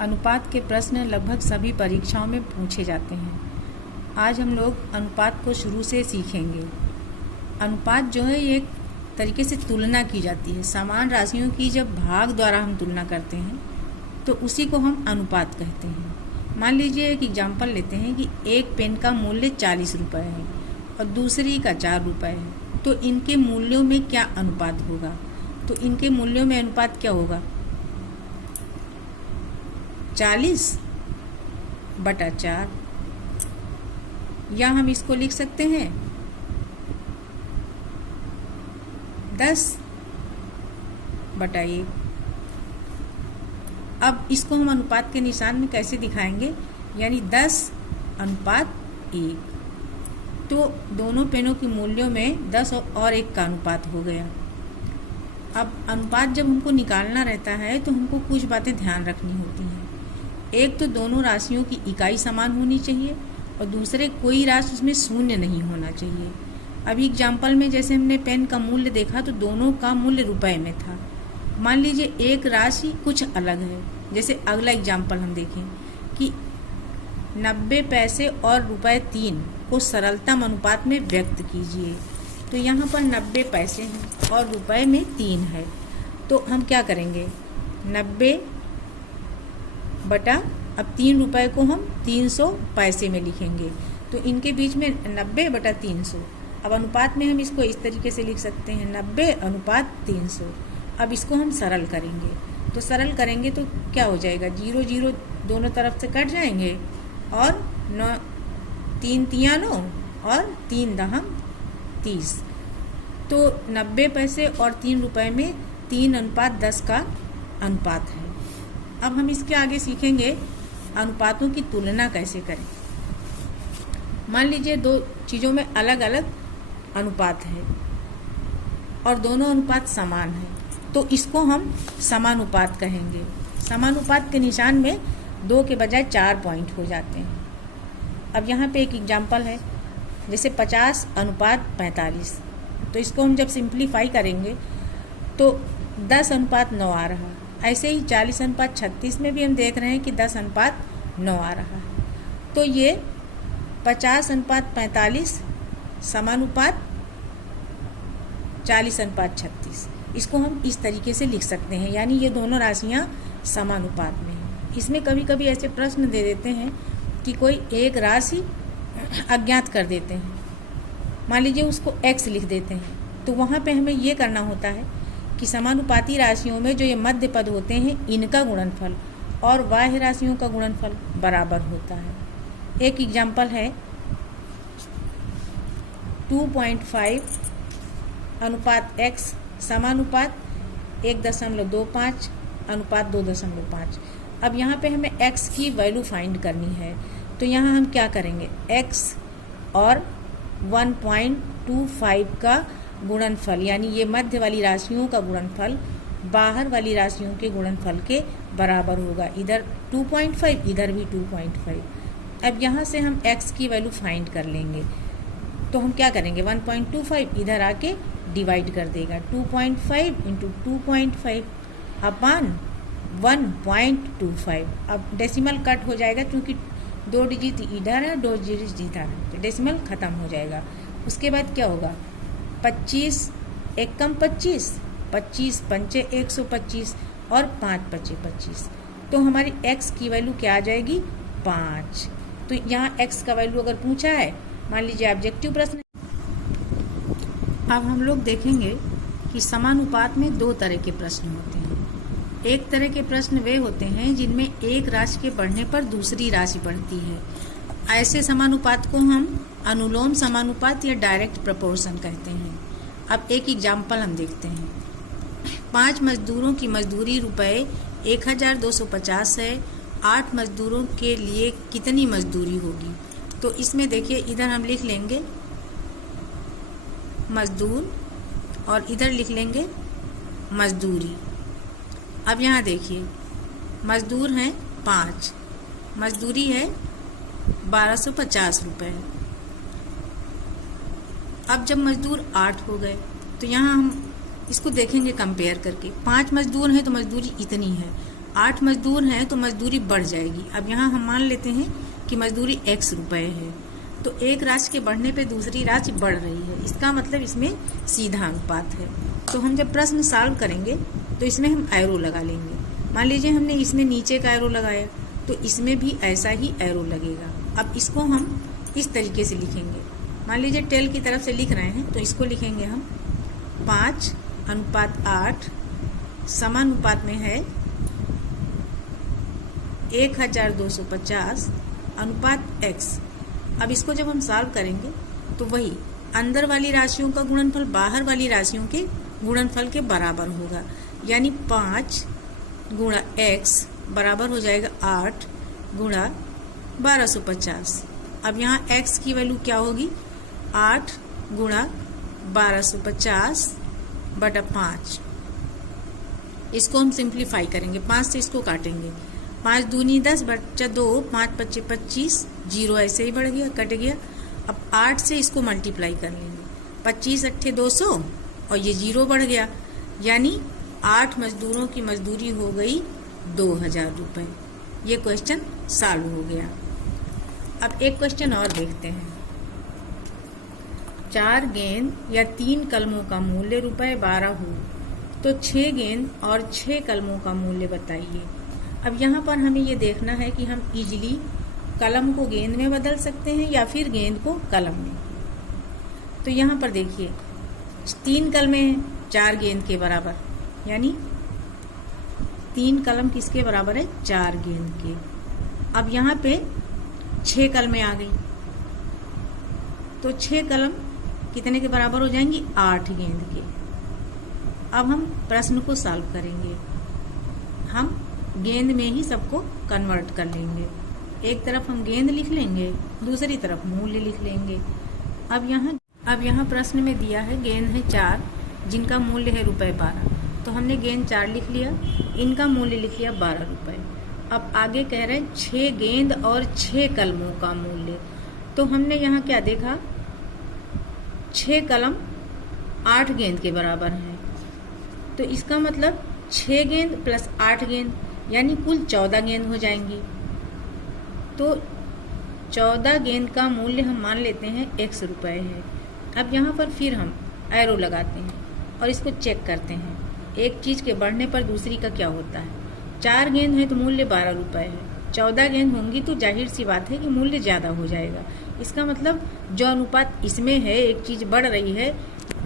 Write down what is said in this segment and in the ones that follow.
अनुपात के प्रश्न लगभग सभी परीक्षाओं में पूछे जाते हैं। आज हम लोग अनुपात को शुरू से सीखेंगे। अनुपात जो है ये एक तरीके से तुलना की जाती है। समान राशियों की जब भाग द्वारा हम तुलना करते हैं तो उसी को हम अनुपात कहते हैं। मान लीजिए एक एग्जाम्पल लेते हैं कि एक पेन का मूल्य 40 रुपये है और दूसरी का 4 रुपये है, तो इनके मूल्यों में क्या अनुपात होगा? तो इनके मूल्यों में अनुपात क्या होगा? 40/4, या हम इसको लिख सकते हैं 10/1। अब इसको हम अनुपात के निशान में कैसे दिखाएंगे? यानी 10/1। तो दोनों पेनों के मूल्यों में 10 और 1 का अनुपात हो गया। अब अनुपात जब हमको निकालना रहता है तो हमको कुछ बातें ध्यान रखनी होती हैं। एक तो दोनों राशियों की इकाई समान होनी चाहिए और दूसरे कोई राशि उसमें शून्य नहीं होना चाहिए। अभी एग्जाम्पल में जैसे हमने पेन का मूल्य देखा तो दोनों का मूल्य रुपए में था। मान लीजिए एक राशि कुछ अलग है। जैसे अगला एग्जाम्पल हम देखें कि 90 पैसे और ₹3 को सरलतम अनुपात में व्यक्त कीजिए। तो यहाँ पर 90 पैसे हैं और रुपए में 3 है। तो हम क्या करेंगे? 90 अब 3 रुपए को हम 300 पैसे में लिखेंगे। तो इनके बीच में 90/300। अब अनुपात में हम इसको इस तरीके से लिख सकते हैं 90/300। अब इसको हम सरल करेंगे। तो सरल करेंगे तो क्या हो जाएगा? 0 0 दोनों तरफ से कट जाएंगे और 3 तिया 9 और 3 दहम 30। तो 90 पैसे और 3 रुपए में 3:10 का अनुपात है। अब हम इसके आगे सीखेंगे अनुपातों की तुलना कैसे करें। मान लीजिए दो चीज़ों में अलग अलग अनुपात है और दोनों अनुपात समान है, तो इसको हम समानुपात कहेंगे। समानुपात के निशान में 2 के बजाय 4 पॉइंट हो जाते हैं। अब यहाँ पे एक एग्जाम्पल है, जैसे 50/45। तो इसको हम जब सिंप्लीफाई करेंगे तो 10/9 आ रहा। ऐसे ही 40/36 में भी हम देख रहे हैं कि 10/9 आ रहा है। तो ये 50/45 समानुपात 40/36। इसको हम इस तरीके से लिख सकते हैं, यानी ये दोनों राशियां समानुपात में हैं। इसमें कभी कभी ऐसे प्रश्न दे देते हैं कि कोई एक राशि अज्ञात कर देते हैं, मान लीजिए उसको x लिख देते हैं। तो वहाँ पे हमें ये करना होता है कि समानुपाती राशियों में जो ये मध्य पद होते हैं इनका गुणनफल और बाह्य राशियों का गुणनफल बराबर होता है। एक एग्जाम्पल है 2.5/x समानुपात 1.25/2.5। अब यहाँ पे हमें x की वैल्यू फाइंड करनी है। तो यहाँ हम क्या करेंगे? x और 1.25 का गुणनफल, यानी ये मध्य वाली राशियों का गुणनफल बाहर वाली राशियों के गुणनफल के बराबर होगा। इधर 2.5, इधर भी 2.5। अब यहाँ से हम x की वैल्यू फाइंड कर लेंगे। तो हम क्या करेंगे? 1.25 इधर आके डिवाइड कर देगा। 2.5 × 2.5 / 1.25। अब डेसिमल कट हो जाएगा क्योंकि 2 डिजिट इधर है 2 डिजिट इधर है, तो डेसिमल ख़त्म हो जाएगा। उसके बाद क्या होगा? 25 एकम 25, 25 पंचे 125 और 5 पचे 25। तो हमारी x की वैल्यू क्या आ जाएगी? 5। तो यहाँ x का वैल्यू अगर पूछा है, मान लीजिए ऑब्जेक्टिव प्रश्न। अब हम लोग देखेंगे कि समानुपात में 2 तरह के प्रश्न होते हैं। एक तरह के प्रश्न वे होते हैं जिनमें एक राशि के बढ़ने पर दूसरी राशि बढ़ती है। ऐसे समानुपात को हम अनुलोम समानुपात या डायरेक्ट प्रोपोर्शन कहते हैं। अब एक एग्जाम्पल हम देखते हैं। 5 मजदूरों की मजदूरी ₹1250 है। 8 मजदूरों के लिए कितनी मजदूरी होगी? तो इसमें देखिए, इधर हम लिख लेंगे मजदूर और इधर लिख लेंगे मजदूरी। अब यहाँ देखिए, मजदूर हैं 5, मजदूरी है 1250 रुपये। अब जब मजदूर 8 हो गए तो यहाँ हम इसको देखेंगे कंपेयर करके। 5 मजदूर हैं तो मजदूरी इतनी है 8 मजदूर हैं तो मजदूरी बढ़ जाएगी। अब यहाँ हम मान लेते हैं कि मजदूरी x रुपए है, तो एक राशि के बढ़ने पे दूसरी राशि बढ़ रही है, इसका मतलब इसमें सीधा अनुपात है। तो हम जब प्रश्न सॉल्व करेंगे तो इसमें हम एरो लगा लेंगे। मान लीजिए हमने इसमें नीचे का एरो लगाया तो इसमें भी ऐसा ही एरो लगेगा। अब इसको हम इस तरीके से लिखेंगे। मान लीजिए टेल की तरफ से लिख रहे हैं तो इसको लिखेंगे हम 5:8 समानुपात में है 1250 अनुपात x। अब इसको जब हम सॉल्व करेंगे तो वही अंदर वाली राशियों का गुणनफल बाहर वाली राशियों के गुणनफल के बराबर होगा, यानी 5 गुणा x बराबर हो जाएगा 8 गुणा 1250। अब यहाँ x की वैल्यू क्या होगी, 8 गुणा 1250 बटा 5। इसको हम सिंप्लीफाई करेंगे, 5 से इसको काटेंगे, 5 दूनी 10 बच्चा 2, 5 पच्चे 25, 0 ऐसे ही बढ़ गया, कट गया। अब 8 से इसको मल्टीप्लाई कर लेंगे, 25 अट्ठे 200 और ये 0 बढ़ गया, यानी 8 मजदूरों की मजदूरी हो गई 2000 रुपये। ये क्वेश्चन सॉल्व हो गया। अब एक क्वेश्चन और देखते हैं। 4 गेंद या 3 कलमों का मूल्य ₹12 हो तो 6 गेंद और 6 कलमों का मूल्य बताइए। अब यहाँ पर हमें ये देखना है कि हम इजीली कलम को गेंद में बदल सकते हैं या फिर गेंद को कलम में। तो यहाँ पर देखिए 3 कलमें हैं 4 गेंद के बराबर, यानी 3 कलम किसके बराबर है, 4 गेंद के। अब यहाँ पे 6 कलमें आ गई तो 6 कलम कितने के बराबर हो जाएंगी, 8 गेंद के। अब हम प्रश्न को सॉल्व करेंगे, हम गेंद में ही सबको कन्वर्ट कर लेंगे। एक तरफ हम गेंद लिख लेंगे, दूसरी तरफ मूल्य लिख लेंगे। अब यहाँ प्रश्न में दिया है गेंद है 4 जिनका मूल्य है ₹12, तो हमने गेंद 4 लिख लिया, इनका मूल्य लिख लिया 12 रुपए। अब आगे कह रहे हैं 6 गेंद और 6 कलमों का मूल्य, तो हमने यहाँ क्या देखा, 6 कलम 8 गेंद के बराबर हैं, तो इसका मतलब 6 गेंद प्लस 8 गेंद यानी कुल 14 गेंद हो जाएंगी। तो 14 गेंद का मूल्य हम मान लेते हैं x रुपए है। अब यहाँ पर फिर हम एरो लगाते हैं और इसको चेक करते हैं, एक चीज़ के बढ़ने पर दूसरी का क्या होता है। 4 गेंद है तो मूल्य 12 रुपए है, 14 गेंद होंगी तो जाहिर सी बात है कि मूल्य ज़्यादा हो जाएगा। इसका मतलब जो अनुपात इसमें है, एक चीज़ बढ़ रही है,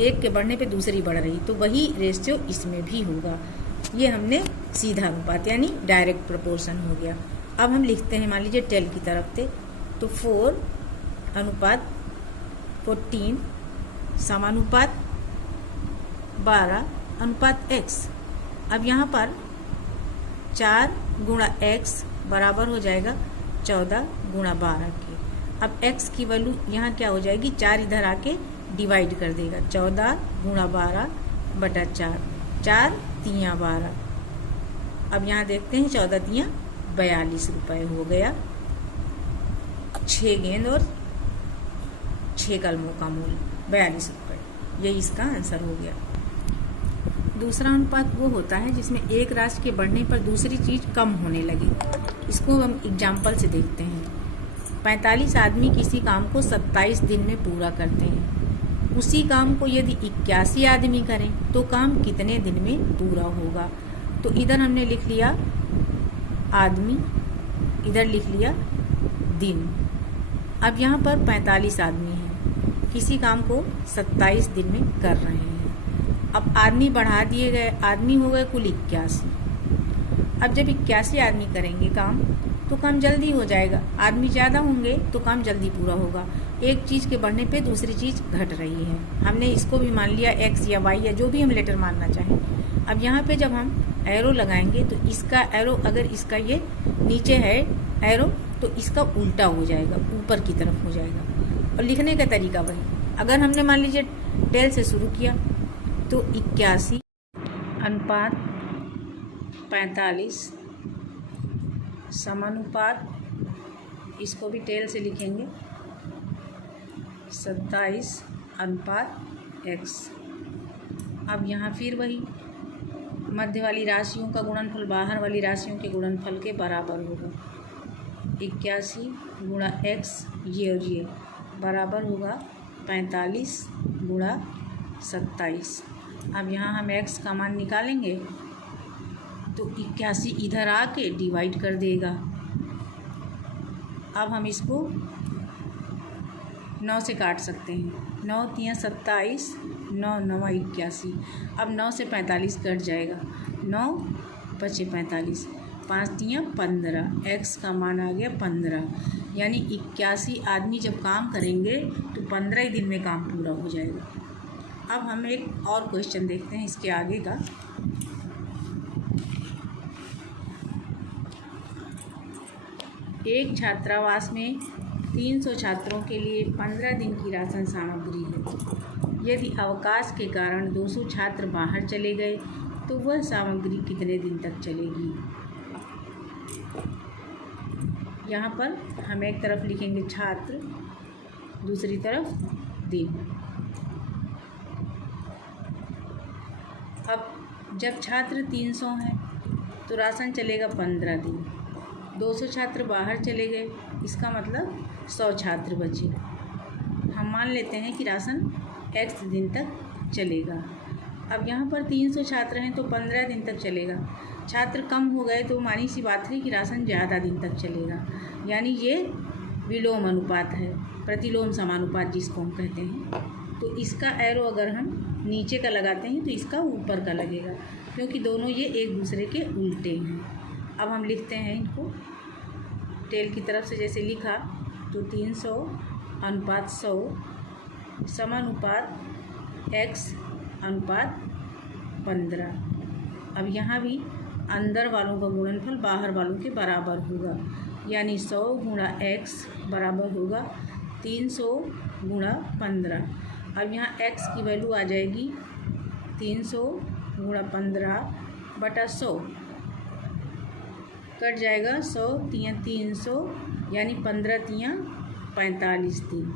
एक के बढ़ने पे दूसरी बढ़ रही, तो वही रेशियो इसमें भी होगा। ये हमने सीधा अनुपात यानी डायरेक्ट प्रोपोर्शन हो गया। अब हम लिखते हैं, मान लीजिए टेल की तरफ से, तो 4:14 समानुपात 12:x। अब यहाँ पर 4 गुणा x बराबर हो जाएगा 14 गुणा 12 के। अब x की वैल्यू यहाँ क्या हो जाएगी, 4 इधर आके डिवाइड कर देगा, 14 गुणा 12 बटा 4, 4 तियाँ 12। अब यहाँ देखते हैं 14 तियाँ 42 रुपये हो गया। 6 गेंद और 6 कलमों का मूल्य 42 रुपये, यही इसका आंसर हो गया। दूसरा अनुपात वो होता है जिसमें एक राशि के बढ़ने पर दूसरी चीज कम होने लगे। इसको हम एग्जाम्पल से देखते हैं। 45 आदमी किसी काम को 27 दिन में पूरा करते हैं। उसी काम को यदि 81 आदमी करें तो काम कितने दिन में पूरा होगा। तो इधर हमने लिख लिया आदमी, इधर लिख लिया दिन। अब यहाँ पर 45 आदमी हैं, किसी काम को 27 दिन में कर रहे हैं। अब आदमी बढ़ा दिए गए, आदमी हो गए कुल 81। अब जब 81 आदमी करेंगे काम तो काम जल्दी हो जाएगा, आदमी ज़्यादा होंगे तो काम जल्दी पूरा होगा। एक चीज़ के बढ़ने पे दूसरी चीज़ घट रही है। हमने इसको भी मान लिया x या y या जो भी हम लेटर मानना चाहें। अब यहाँ पे जब हम एरो लगाएंगे तो इसका एरो, अगर इसका ये नीचे है एरो तो इसका उल्टा हो जाएगा, ऊपर की तरफ हो जाएगा। और लिखने का तरीका वही, अगर हमने मान लीजिए टेल से शुरू किया तो 81 अनुपात 45 समानुपात, इसको भी टेल से लिखेंगे 27 अनुपात x। अब यहाँ फिर वही मध्य वाली राशियों का गुणनफल बाहर वाली राशियों के गुणनफल के बराबर होगा। 81 गुणा x ये और ये बराबर होगा 45 गुणा 27। अब यहाँ हम x का मान निकालेंगे तो 81 इधर आके डिवाइड कर देगा। अब हम इसको 9 से काट सकते हैं। 9 तियाँ 27, 9 9 81। अब 9 से 45 कट जाएगा। 9 बचे 45, 5 तियाँ 15। x का मान आ गया 15। यानी 81 आदमी जब काम करेंगे तो 15 ही दिन में काम पूरा हो जाएगा। अब हम एक और क्वेश्चन देखते हैं इसके आगे का। एक छात्रावास में 300 छात्रों के लिए 15 दिन की राशन सामग्री है। यदि अवकाश के कारण 200 छात्र बाहर चले गए तो वह सामग्री कितने दिन तक चलेगी। यहाँ पर हम एक तरफ लिखेंगे छात्र, दूसरी तरफ दिन। अब जब छात्र 300 हैं तो राशन चलेगा 15 दिन। 200 छात्र बाहर चले गए, इसका मतलब 100 छात्र बचे। हम मान लेते हैं कि राशन x दिन तक चलेगा। अब यहाँ पर 300 छात्र हैं तो 15 दिन तक चलेगा। छात्र कम हो गए तो मानी सी बात है कि राशन ज़्यादा दिन तक चलेगा। यानी ये विलोम अनुपात है, प्रतिलोम समानुपात जिसको हम कहते हैं। तो इसका एरो अगर हम नीचे का लगाते हैं तो इसका ऊपर का लगेगा, क्योंकि दोनों ये एक दूसरे के उल्टे हैं। अब हम लिखते हैं इनको टेल की तरफ से जैसे लिखा तो 300 अनुपात 100 समानुपात x अनुपात 15। अब यहाँ भी अंदर वालों का गुणनफल बाहर वालों के बराबर होगा। यानी 100 गुणा x बराबर होगा 300 गुणा 15। अब यहाँ x की वैल्यू आ जाएगी 300 गुणा 15 बटा 100। कट जाएगा 100 तियाँ 300, यानी 15 तियाँ 45 दिन।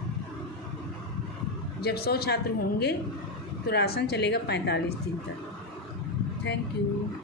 जब 100 छात्र होंगे तो राशन चलेगा 45 दिन तक। Thank you.